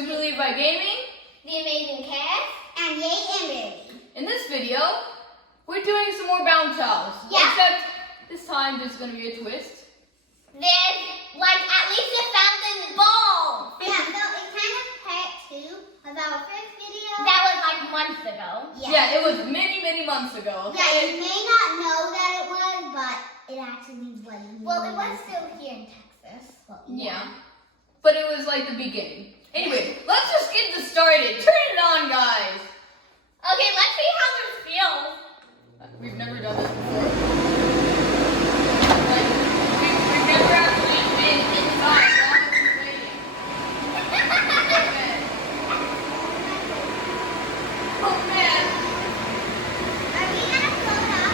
Super Levi Gaming, The Amazing Cast, and Yay and Baby. In this video, we're doing some more bounce houses. Yeah. Except this time there's going to be a twist. There's like at least 1,000 balls. Yeah, so it kind of part two of our first video. That was like months ago. Yeah, it was many, many months ago. Yeah, you may not know that it was, but it actually was. Well, it was still here in Texas. Well, yeah. But it was like the beginning. Anyway, let's just get this started. Turn it on, guys. Okay, let's see how this feels. We've never done this before. Like, we've never actually been inside. We're always waiting. Oh man. Are we gonna float up?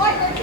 What?